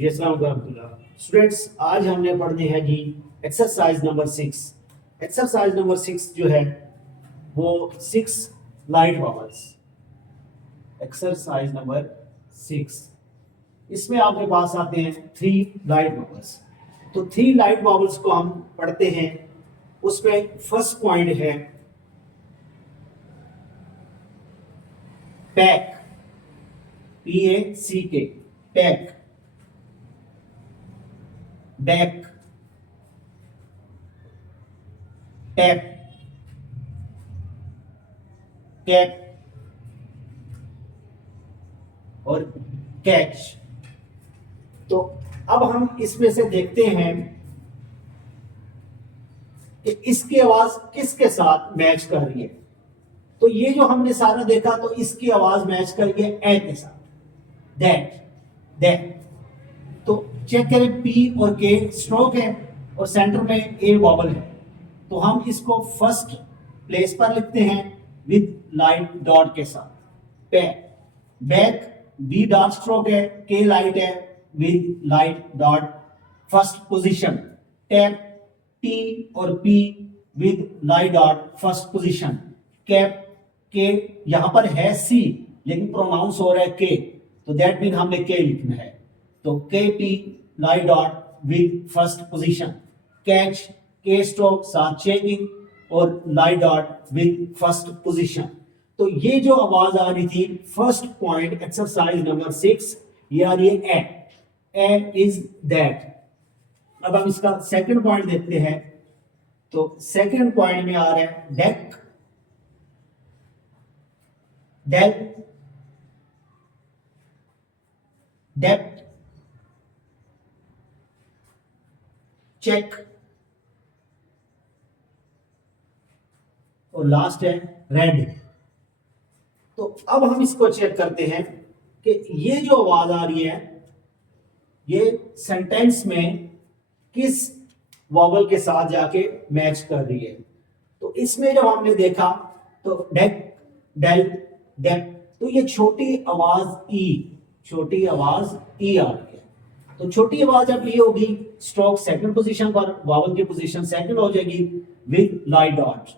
जी अस्सलाम वालेकुम स्टूडेंट्स, आज हमने पढ़नी है जी एक्सरसाइज नंबर 6। एक्सरसाइज नंबर 6 जो है वो 6 लाइट वावल्स। एक्सरसाइज नंबर 6, इसमें आपके पास आते हैं 3 लाइट वावल्स। तो 3 लाइट वावल्स को हम पढ़ते हैं। उसमें फर्स्ट पॉइंट है pack, PACK, pack, back, tap, tap और कैच। तो अब हम इसमें से देखते हैं कि इसकी आवाज किसके साथ मैच कर रही है। तो ये जो हमने सारा देखा, तो इसकी आवाज मैच कर रही है ए के साथ, दैट, दैट। तो चेक करें, पी और के स्ट्रोक है और सेंटर में ए वॉवल है। तो हम इसको फर्स्ट प्लेस पर लिखते हैं विद लाइट डॉट के साथ। Pack, back, B dot stroke है, के लाइट है with light dot first position. Tap, T और P with light dot first position. Cap, K यहां पर है सी लेकिन प्रोनाउंस हो रहा है के, तो दैट मीन हमने के लिखना है। तो के P light dot with first position. Catch, के स्ट्रोक साथ चेकिंग और light dot with first position. तो ये जो आवाज आ रही थी फर्स्ट पॉइंट एक्सरसाइज नंबर 6, ये आ रही है ए इज दैट। अब हम इसका सेकंड पॉइंट देखते हैं। तो सेकंड पॉइंट में आ रहा है डेक, डेल, डेप्थ, चेक और लास्ट है रेड। तो अब हम इसको चेक करते हैं कि ये जो आवाज आ रही है ये सेंटेंस में किस वॉवल के साथ जाके मैच कर रही है। तो इसमें जब हमने देखा तो डेक, डेल, डेक, तो ये छोटी आवाज ई, छोटी आवाज ई आ रही है। तो छोटी आवाज जब ई होगी, स्ट्रोक सेकंड पोजीशन पर, वॉवल की पोजीशन सेकंड हो जाएगी विद लाइट डॉट।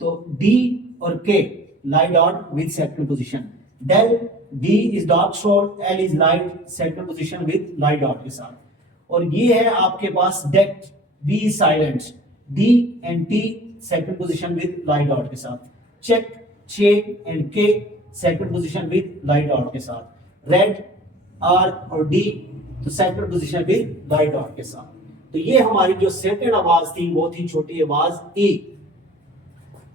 तो डी और K light dot with second position. Dell, D is dot stroke, L is light second position with light dot के साथ। और ये है आपके पास deck, B is silent, D and T second position with light dot के साथ। Check, check and K second position with light dot के साथ। रेड, आर और डी तो second position with light dot के साथ। तो ये हमारी जो सेकंड आवाज थी वो थी छोटी आवाज ई।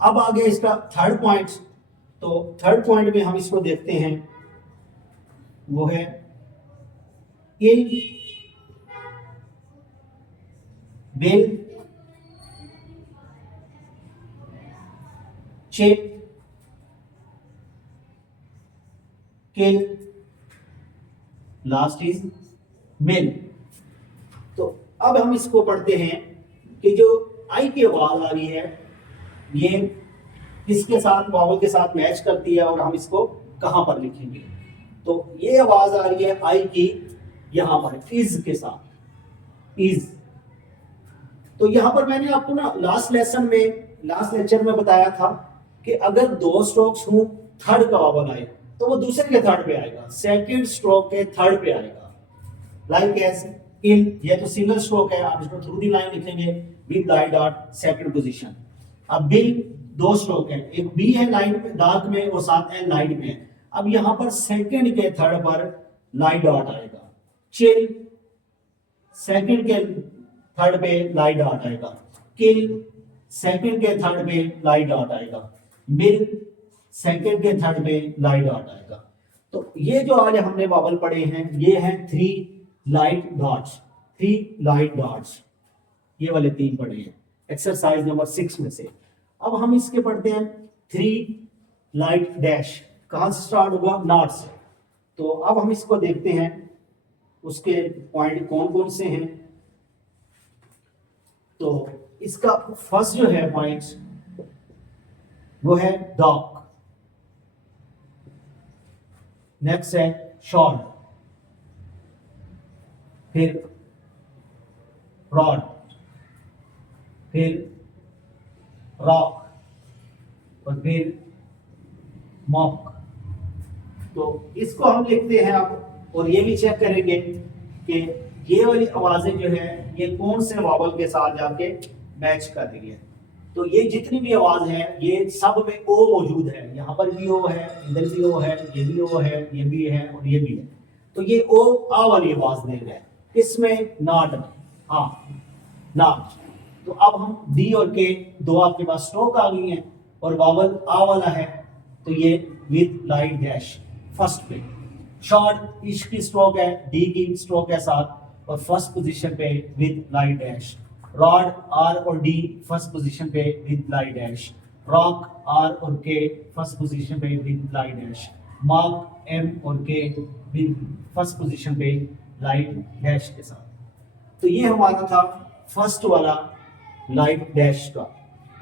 अब आगे इसका थर्ड पॉइंट। तो थर्ड पॉइंट में हम इसको देखते हैं, वो है ill, bill, chip, kill, last is mill. तो अब हम इसको पढ़ते हैं कि जो आई की आवाज आ रही है ये किसके साथ, वॉवल के साथ मैच करती है और हम इसको कहां पर लिखेंगे। तो ये आवाज आ रही है आई की यहां पर इज के साथ, इज। तो यहां पर मैंने आपको ना लास्ट लेक्चर में बताया था कि अगर 2 स्ट्रोक्स हों, थर्ड का वॉवल आए तो वो दूसरे के थर्ड पे आएगा, सेकंड स्ट्रोक के थर्ड पे आएगा। लाइक एज इन, ये तो सिंगल स्ट्रोक है, आप इसको थ्रू दी लाइन लिखेंगे with light dot second position. अब बिल 2 स्ट्रोक है, एक बी है लाइट में डार्क में और साथ एल लाइट में है। अब यहां पर सेकंड के थर्ड पर लाइट डॉट आएगा। चिल, सेकंड के थर्ड पे लाइट डॉट आएगा। किल, सेकंड के थर्ड पे लाइट डॉट आएगा। मिल, सेकंड के थर्ड पे लाइट डॉट आएगा। तो ये जो आज हमने वॉवल पढ़े हैं ये हैं 3 लाइट डॉट्स, 3 लाइट डॉट्स, ये वाले 3 पढ़े हैं एक्सरसाइज नंबर 6 में से। अब हम इसके पढ़ते हैं 3 लाइट डैश। कहां से स्टार्ट होगा, नॉट से। तो अब हम इसको देखते हैं उसके पॉइंट कौन कौन से हैं। तो इसका फर्स्ट जो है पॉइंट वो है डॉक, नेक्स्ट है शॉर्ट, फिर रॉड, फिर रॉक और फिर मॉक। तो इसको हम लिखते हैं अब, और ये भी चेक करेंगे कि ये वाली आवाजें जो है ये कौन से वावल के साथ जाके मैच कर रही है। तो ये जितनी भी आवाज है ये सब में ओ मौजूद है, यहाँ पर भी ओ है, इधर भी ओ है, ये भी ओ है, ये भी है और ये भी है। तो ये ओ आ वाली आवाज दे रहा है, इसमें नॉट, हाँ नॉट। तो अब हम डी और के दो आपके पास स्ट्रोक आ गई हैं और वावल आ वाला है, तो ये विद लाइट डैश फर्स्ट पे। शॉर्ट इश की स्ट्रोक है, डी की स्ट्रोक है साथ और फर्स्ट पोजीशन पे with light dash. Rod R और डी फर्स्ट पोजीशन पे with light dash. Rock R और के फर्स्ट पोजीशन पे with light dash. Mark M और के विद फर्स्ट पोजीशन पे लाइट डैश के साथ। तो ये हमारा था फर्स्ट वाला लाइट डैश का।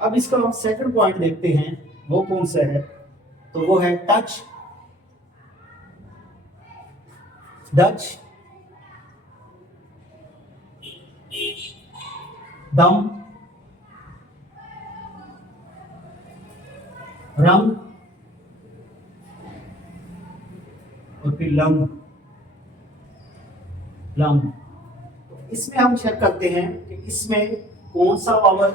अब इसका हम सेकंड पॉइंट देखते हैं, वो कौन सा है। तो वो है टच, डच, दम, रंग और फिर लंग, लंग। तो इसमें हम चेक करते हैं कि इसमें कौन सा पावर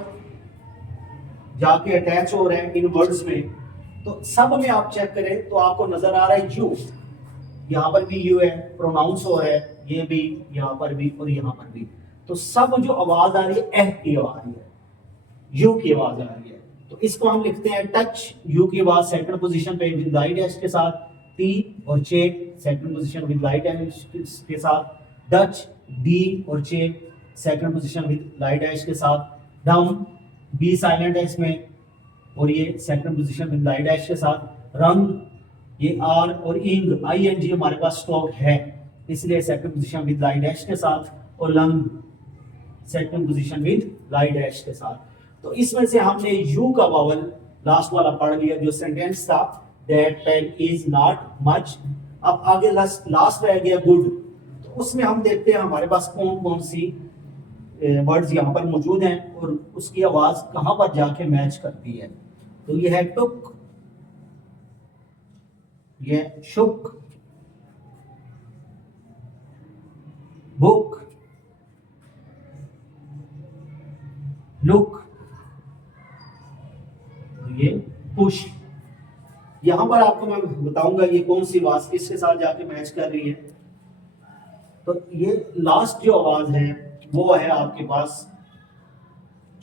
जाके अटैच हो रहा है इन वर्ड्स में। तो सब में आप चेक करें तो आपको नजर आ रहा है यू, यहाँ पर भी यू है, प्रोनाउंस हो रहा है, ये भी, यहाँ पर भी और यहाँ पर भी। तो सब जो आवाज आ रही है एह की आवाज आ रही है, यू की आवाज आ रही है। तो इसको हम लिखते हैं टच, यू की आवाज सेकंड पोजीशन पे विद लाइट डैश के साथ। टी और चे second position with light dash के साथ। डच, डी और चे second position with light dash के साथ। डम, बी साइलेंट है इसमें और ये second position with light dash के साथ। रंग, ये आर और इंग आई एन जी हमारे पास स्टॉक है, इसलिए second position with light dash के साथ। और lung second position with light dash के साथ। तो इसमें से हमने यू का वावल लास्ट वाला पढ़ लिया जो सेंटेंस था, that pain is not much. अब आगे लास्ट रह गया गुड। तो उसमें हम देखते हैं हमारे पास कौन कौन सी वर्ड्स यहाँ पर मौजूद हैं और उसकी आवाज कहां पर जाके मैच करती है। तो ये है टुक, ये शुक, बुक, लुक, ये पुश। यहां पर आपको मैं बताऊंगा ये कौन सी आवाज किसके साथ जाके मैच कर रही है। तो ये लास्ट जो आवाज है वो है आपके पास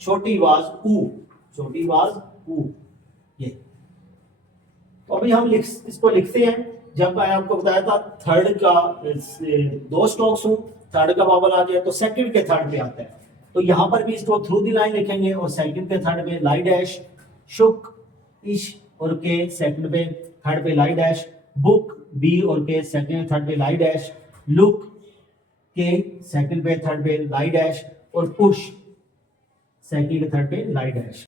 छोटी आवाज ऊ, छोटी आवाज ऊ ये। तो अभी हम इसको लिखते हैं। जब मैं आपको बताया था थर्ड का दो स्ट्रोक्स हूं, थर्ड का वावल आ गया तो सेकंड के थर्ड पे आता है। तो यहां पर भी इसको थ्रू दी लाइन लिखेंगे और सेकंड पे थर्ड पे लाइट डैश। शुक, इश और के सेकंड पे थर्ड पे लाइट डैश। बुक, बी और के सेकंड थर्ड पे लाइट डैश। लुक, के सेकंड पे थर्ड पे लाइट डैश और पुश सेकंड थर्ड पे लाइट डैश।